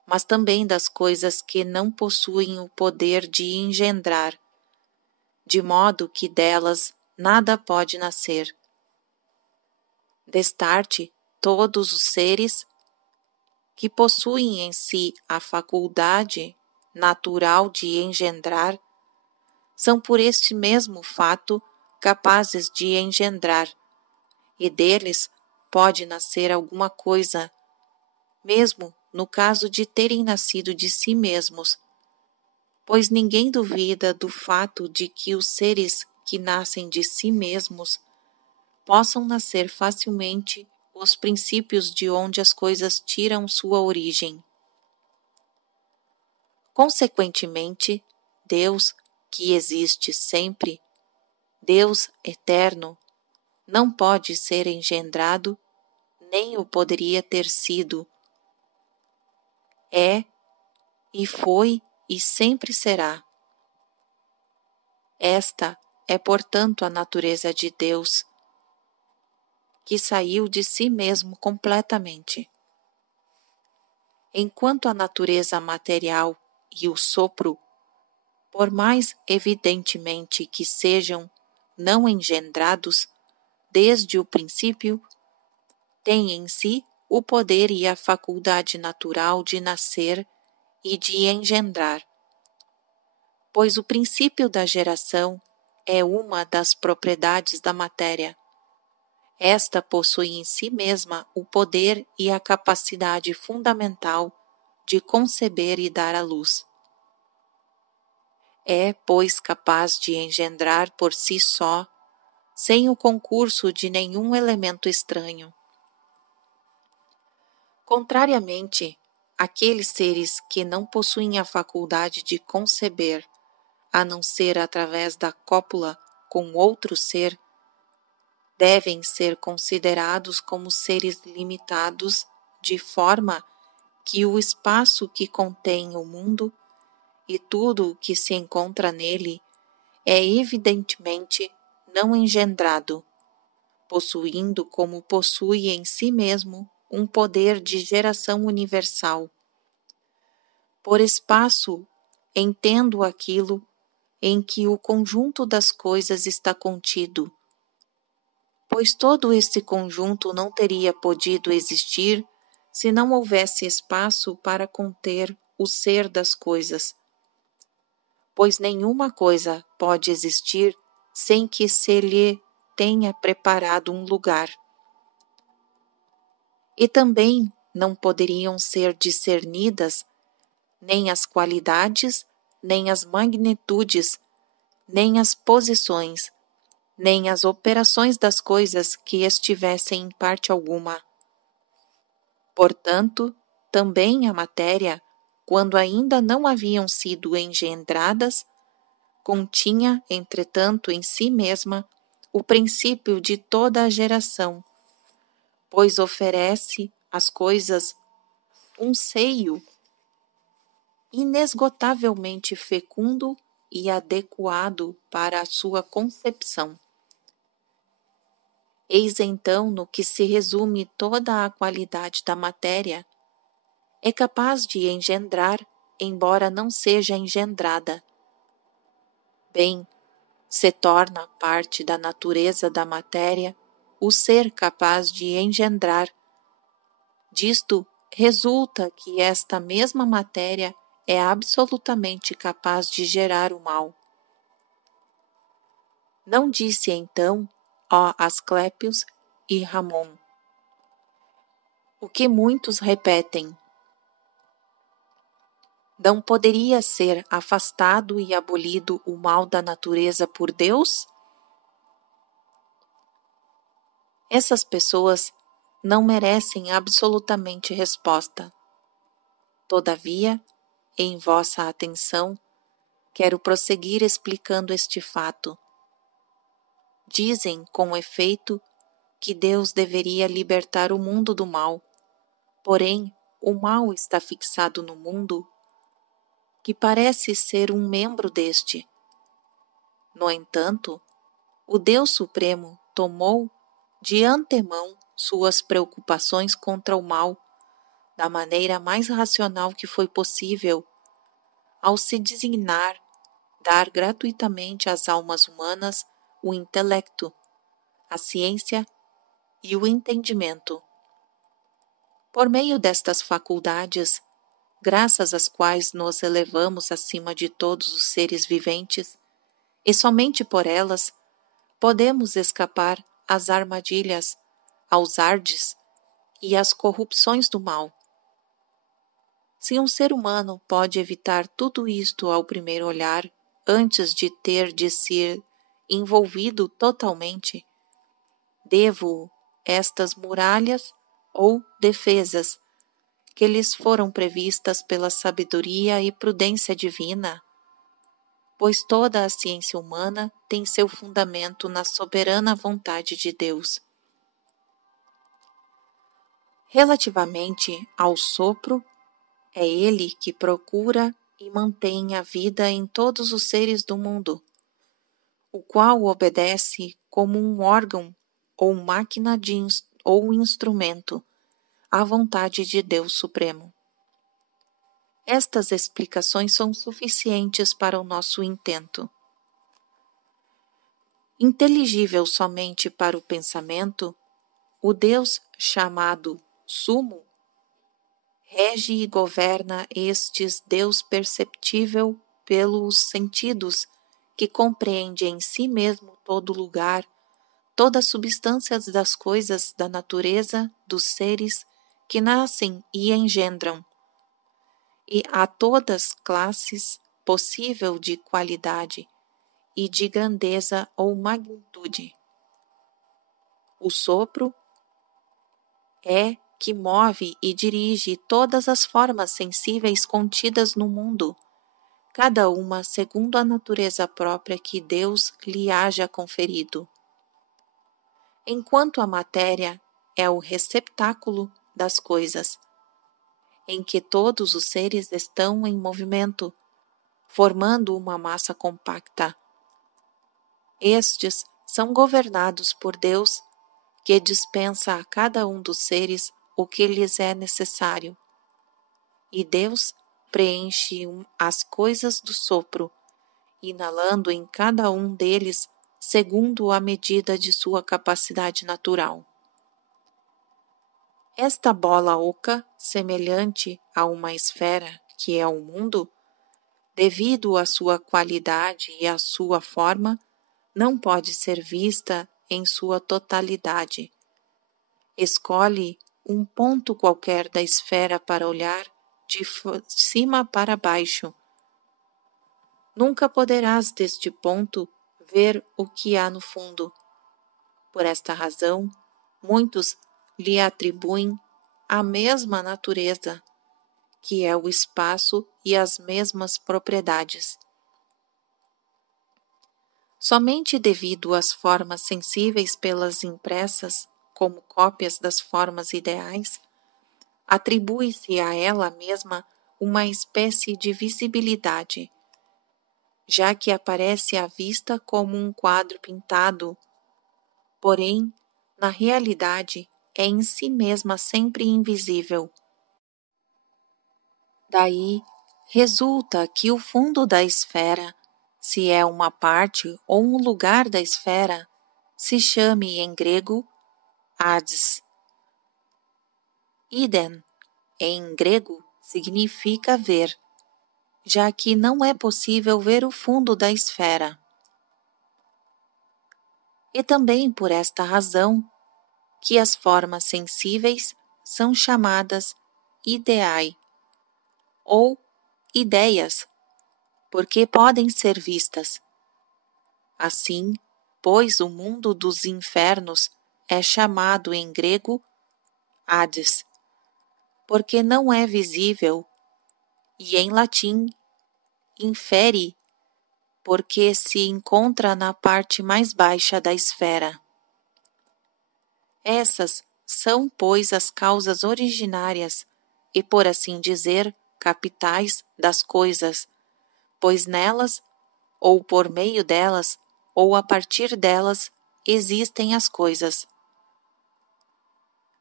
mas também das coisas que não possuem o poder de engendrar, de modo que delas nada pode nascer. Destarte, todos os seres que possuem em si a faculdade natural de engendrar, são por este mesmo fato capazes de engendrar, e deles pode nascer alguma coisa, mesmo no caso de terem nascido de si mesmos, pois ninguém duvida do fato de que os seres que nascem de si mesmos possam nascer facilmente os princípios de onde as coisas tiram sua origem. Consequentemente, Deus, que existe sempre, Deus eterno, não pode ser engendrado, nem o poderia ter sido. É, e foi, e sempre será. Esta é, portanto, a natureza de Deus, que saiu de si mesmo completamente. Enquanto a natureza material e o sopro, por mais evidentemente que sejam não engendrados desde o princípio, têm em si o poder e a faculdade natural de nascer e de engendrar, pois o princípio da geração é uma das propriedades da matéria. Esta possui em si mesma o poder e a capacidade fundamental de conceber e dar à luz. É, pois, capaz de engendrar por si só, sem o concurso de nenhum elemento estranho. Contrariamente, aqueles seres que não possuem a faculdade de conceber, a não ser através da cópula com outro ser, devem ser considerados como seres limitados, de forma que o espaço que contém o mundo e tudo o que se encontra nele é evidentemente não engendrado, possuindo como possui em si mesmo um poder de geração universal. Por espaço, entendo aquilo em que o conjunto das coisas está contido, pois todo esse conjunto não teria podido existir se não houvesse espaço para conter o ser das coisas, pois nenhuma coisa pode existir sem que se lhe tenha preparado um lugar. E também não poderiam ser discernidas nem as qualidades, nem as magnitudes, nem as posições, nem as operações das coisas que estivessem em parte alguma. Portanto, também a matéria, quando ainda não haviam sido engendradas, continha, entretanto, em si mesma o princípio de toda a geração, pois oferece às coisas um seio inesgotavelmente fecundo e adequado para a sua concepção. Eis então no que se resume toda a qualidade da matéria. É capaz de engendrar, embora não seja engendrada. Bem, se torna parte da natureza da matéria o ser capaz de engendrar. Disto resulta que esta mesma matéria é absolutamente capaz de gerar o mal. Não disse então, ó Asclépios e Ramon, o que muitos repetem: não poderia ser afastado e abolido o mal da natureza por Deus? Essas pessoas não merecem absolutamente resposta. Todavia, em vossa atenção, quero prosseguir explicando este fato. Dizem, com efeito, que Deus deveria libertar o mundo do mal, porém, o mal está fixado no mundo, que parece ser um membro deste. No entanto, o Deus Supremo tomou de antemão suas preocupações contra o mal, da maneira mais racional que foi possível, ao se designar dar gratuitamente às almas humanas o intelecto, a ciência e o entendimento. Por meio destas faculdades, graças às quais nos elevamos acima de todos os seres viventes, e somente por elas, podemos escapar às armadilhas, aos ardes e às corrupções do mal. Se um ser humano pode evitar tudo isto ao primeiro olhar, antes de ter de ser envolvido totalmente, devo estas muralhas ou defesas que lhes foram previstas pela sabedoria e prudência divina, pois toda a ciência humana tem seu fundamento na soberana vontade de Deus. Relativamente ao sopro, é ele que procura e mantém a vida em todos os seres do mundo, o qual obedece como um órgão ou máquina ou instrumento à vontade de Deus Supremo. Estas explicações são suficientes para o nosso intento. Inteligível somente para o pensamento, o Deus chamado Sumo rege e governa estes Deus perceptível pelos sentidos, que compreende em si mesmo todo lugar, toda a substância das coisas da natureza dos seres que nascem e engendram, e a todas classes possível de qualidade e de grandeza ou magnitude. O sopro é que move e dirige todas as formas sensíveis contidas no mundo, cada uma segundo a natureza própria que Deus lhe haja conferido. Enquanto a matéria é o receptáculo das coisas, em que todos os seres estão em movimento, formando uma massa compacta. Estes são governados por Deus, que dispensa a cada um dos seres o que lhes é necessário. E Deus preenche as coisas do sopro, inalando em cada um deles segundo a medida de sua capacidade natural. Esta bola oca, semelhante a uma esfera, que é o mundo, devido à sua qualidade e à sua forma, não pode ser vista em sua totalidade. Escolhe um ponto qualquer da esfera para olhar de cima para baixo. Nunca poderás deste ponto ver o que há no fundo. Por esta razão, muitos lhe atribuem a mesma natureza, que é o espaço e as mesmas propriedades. Somente devido às formas sensíveis pelas impressas, como cópias das formas ideais, atribui-se a ela mesma uma espécie de visibilidade, já que aparece à vista como um quadro pintado, porém, na realidade, é em si mesma sempre invisível. Daí resulta que o fundo da esfera, se é uma parte ou um lugar da esfera, se chame em grego Hades. Idem, em grego, significa ver, já que não é possível ver o fundo da esfera. E também por esta razão que as formas sensíveis são chamadas ideai ou ideias, porque podem ser vistas. Assim, pois o mundo dos infernos é chamado em grego Hades, porque não é visível, e em latim infere, porque se encontra na parte mais baixa da esfera. Essas são, pois, as causas originárias e, por assim dizer, capitais das coisas, pois nelas, ou por meio delas, ou a partir delas, existem as coisas.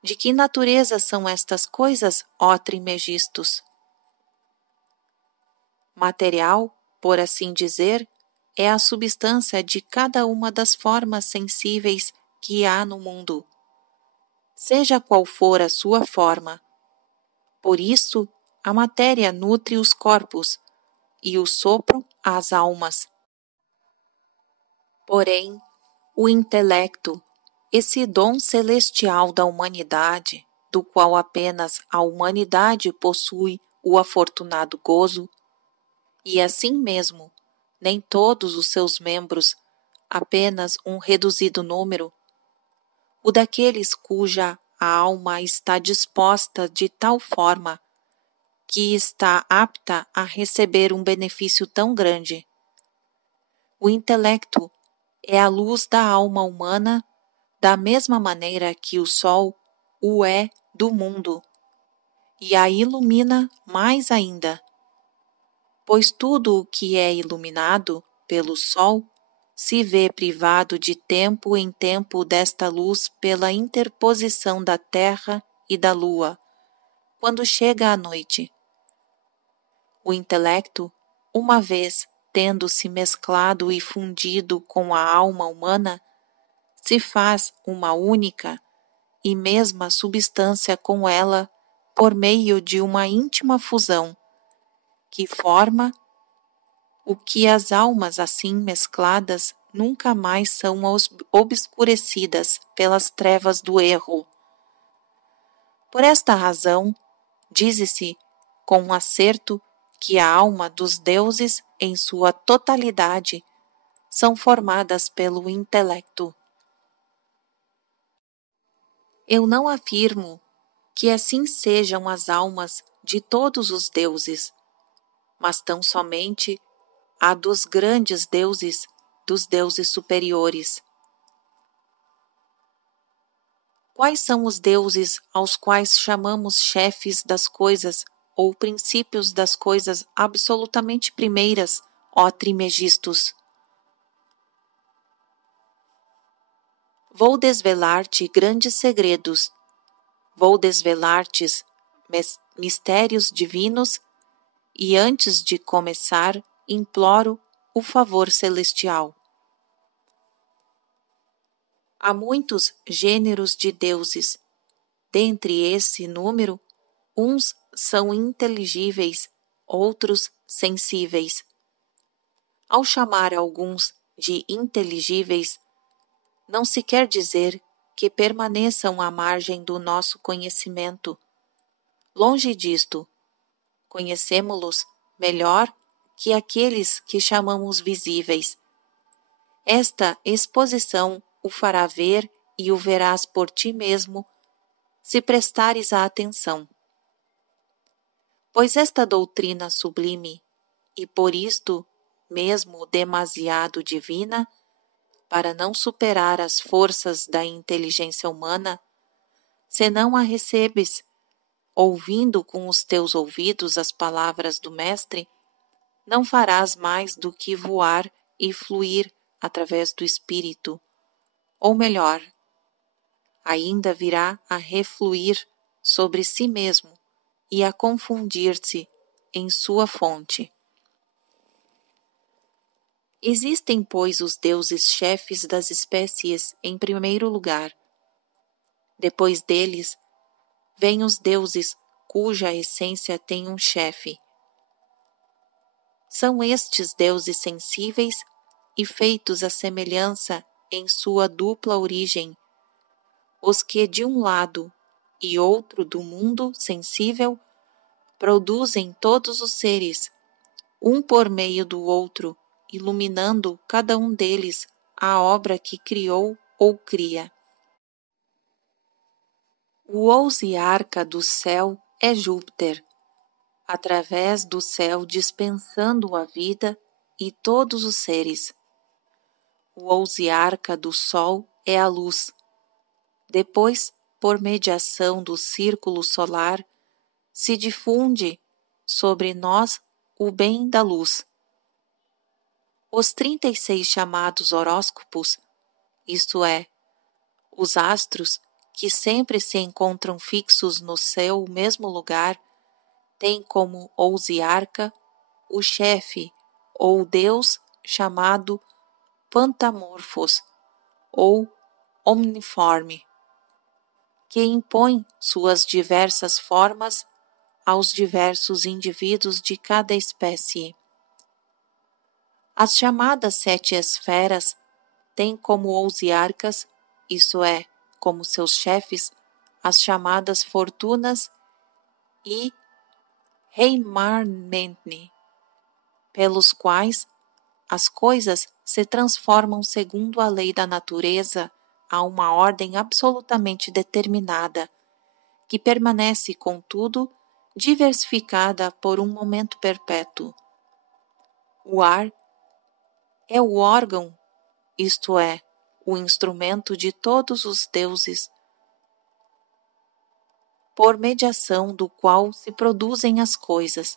De que natureza são estas coisas, ó Trimegistos? Material, por assim dizer, é a substância de cada uma das formas sensíveis que há no mundo, seja qual for a sua forma. Por isso, a matéria nutre os corpos e o sopro as almas. Porém, o intelecto, esse dom celestial da humanidade, do qual apenas a humanidade possui o afortunado gozo, e assim mesmo, nem todos os seus membros, apenas um reduzido número, o daqueles cuja a alma está disposta de tal forma que está apta a receber um benefício tão grande. O intelecto é a luz da alma humana, da mesma maneira que o sol o é do mundo, e a ilumina mais ainda, pois tudo o que é iluminado pelo sol se vê privado de tempo em tempo desta luz pela interposição da terra e da lua, quando chega a noite. O intelecto, uma vez tendo se mesclado e fundido com a alma humana, se faz uma única e mesma substância com ela por meio de uma íntima fusão, que forma o que as almas assim mescladas nunca mais são obscurecidas pelas trevas do erro. Por esta razão, diz-se com acerto que a alma dos deuses, em sua totalidade, são formadas pelo intelecto. Eu não afirmo que assim sejam as almas de todos os deuses, mas tão somente a dos grandes deuses, dos deuses superiores. Quais são os deuses aos quais chamamos chefes das coisas ou princípios das coisas absolutamente primeiras, ó Trimegistos? Vou desvelar-te grandes segredos, vou desvelar-te mistérios divinos e antes de começar imploro o favor celestial. Há muitos gêneros de deuses. Dentre esse número, uns são inteligíveis, outros sensíveis. Ao chamar alguns de inteligíveis, não se quer dizer que permaneçam à margem do nosso conhecimento. Longe disto, conhecemo-los melhor que aqueles que chamamos visíveis. Esta exposição o fará ver e o verás por ti mesmo, se prestares a atenção. Pois esta doutrina sublime, e por isto mesmo demasiado divina, para não superar as forças da inteligência humana, se não a recebes, ouvindo com os teus ouvidos as palavras do Mestre, não farás mais do que voar e fluir através do Espírito, ou melhor, ainda virá a refluir sobre si mesmo e a confundir-se em sua fonte. Existem, pois, os deuses chefes das espécies em primeiro lugar. Depois deles, vêm os deuses cuja essência tem um chefe. São estes deuses sensíveis e feitos à semelhança em sua dupla origem, os que de um lado e outro do mundo sensível produzem todos os seres, um por meio do outro, iluminando cada um deles a obra que criou ou cria. O ousiarca do céu é Júpiter, através do céu dispensando a vida e todos os seres. O ousiarca do sol é a luz. Depois, por mediação do círculo solar, se difunde sobre nós o bem da luz. Os 36 chamados horóscopos, isto é, os astros que sempre se encontram fixos no seu mesmo lugar, têm como ousiarca o chefe ou deus chamado Pantamorfos ou Omniforme, que impõe suas diversas formas aos diversos indivíduos de cada espécie. As chamadas 7 esferas têm como ousiarcas, isto é, como seus chefes, as chamadas fortunas e Heimarmene, pelos quais as coisas se transformam segundo a lei da natureza a uma ordem absolutamente determinada, que permanece, contudo, diversificada por um momento perpétuo. O ar é o órgão, isto é, o instrumento de todos os deuses, por mediação do qual se produzem as coisas,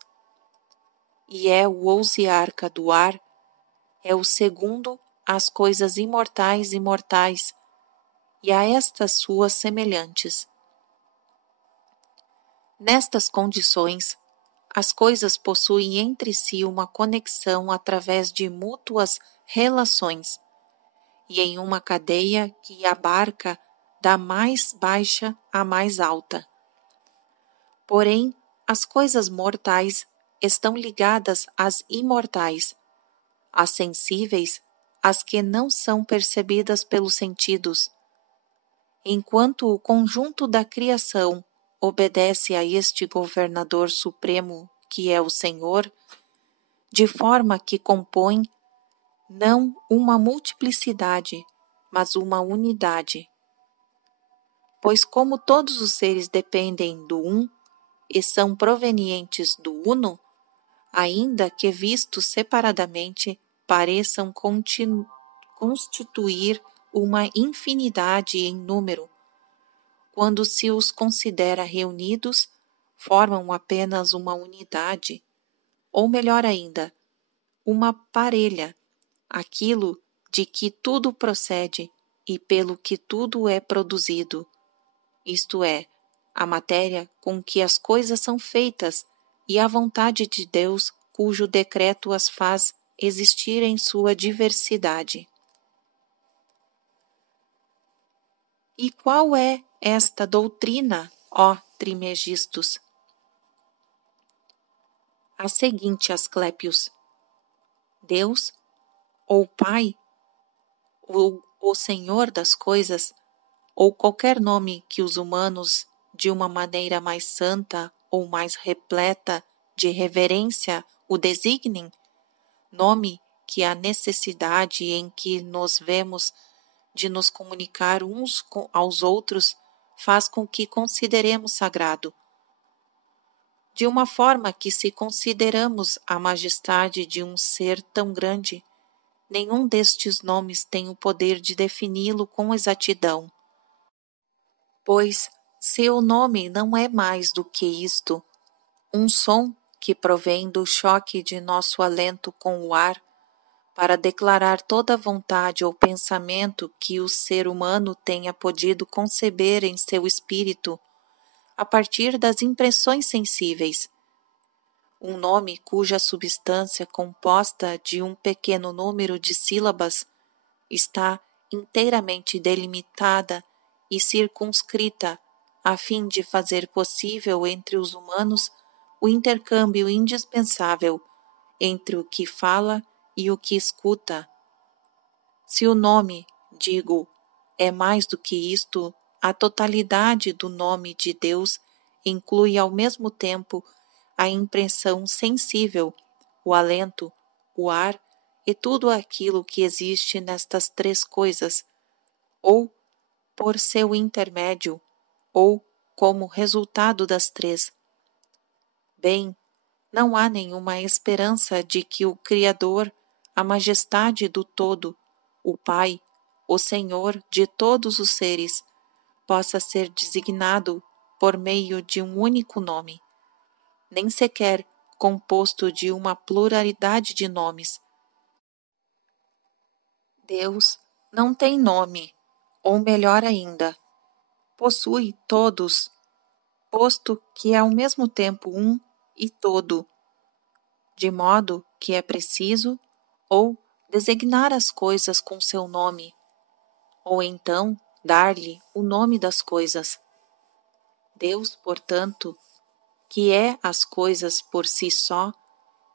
e é o ousiarca do ar, é o segundo às coisas imortais e mortais, e a estas suas semelhantes. Nestas condições, as coisas possuem entre si uma conexão através de mútuas relações, e em uma cadeia que abarca da mais baixa à mais alta. Porém, as coisas mortais estão ligadas às imortais, às sensíveis, às que não são percebidas pelos sentidos, enquanto o conjunto da criação obedece a este governador supremo, que é o Senhor, de forma que compõe não uma multiplicidade, mas uma unidade. Pois como todos os seres dependem do um e são provenientes do uno, ainda que vistos separadamente, pareçam constituir uma infinidade em número, quando se os considera reunidos, formam apenas uma unidade, ou melhor ainda, uma parelha, aquilo de que tudo procede e pelo que tudo é produzido, isto é, a matéria com que as coisas são feitas e a vontade de Deus cujo decreto as faz existir em sua diversidade. E qual é esta doutrina, ó Trimegistos? A seguinte, Asclépios: Deus, ou Pai, ou o Senhor das coisas, ou qualquer nome que os humanos, de uma maneira mais santa ou mais repleta de reverência, o designem, nome que a necessidade em que nos vemos de nos comunicar uns aos outros faz com que consideremos sagrado. De uma forma que, se consideramos a majestade de um ser tão grande, nenhum destes nomes tem o poder de defini-lo com exatidão. Pois seu nome não é mais do que isto, um som que provém do choque de nosso alento com o ar, para declarar toda vontade ou pensamento que o ser humano tenha podido conceber em seu espírito, a partir das impressões sensíveis. Um nome cuja substância, composta de um pequeno número de sílabas, está inteiramente delimitada e circunscrita, a fim de fazer possível entre os humanos o intercâmbio indispensável entre o que fala e o que escuta. Se o nome, digo, é mais do que isto, a totalidade do nome de Deus inclui ao mesmo tempo a impressão sensível, o alento, o ar e tudo aquilo que existe nestas três coisas, ou por seu intermédio, ou como resultado das três. Bem, não há nenhuma esperança de que o Criador, a majestade do todo, o Pai, o Senhor de todos os seres, possa ser designado por meio de um único nome, nem sequer composto de uma pluralidade de nomes. Deus não tem nome, ou melhor ainda, possui todos, posto que é ao mesmo tempo um e todo, de modo que é preciso ou designar as coisas com seu nome, ou então dar-lhe o nome das coisas. Deus, portanto, que é as coisas por si só,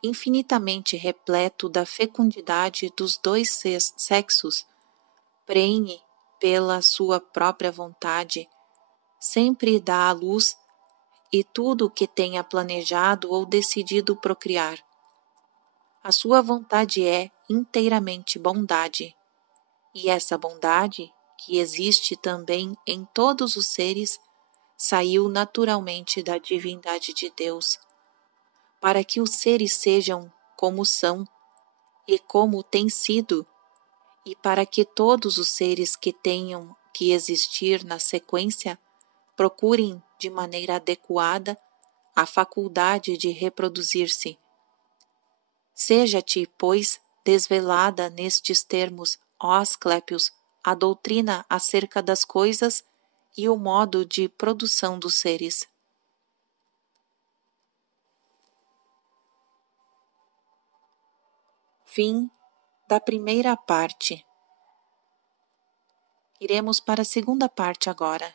infinitamente repleto da fecundidade dos dois sexos, prenhe pela sua própria vontade, sempre dá à luz e tudo o que tenha planejado ou decidido procriar. A sua vontade é inteiramente bondade, e essa bondade, que existe também em todos os seres, saiu naturalmente da divindade de Deus, para que os seres sejam como são e como têm sido, e para que todos os seres que tenham que existir na sequência procurem de maneira adequada a faculdade de reproduzir-se. Seja-te, pois, desvelada nestes termos, ó Asclépios, a doutrina acerca das coisas e o modo de produção dos seres. Fim da primeira parte. Iremos para a segunda parte agora.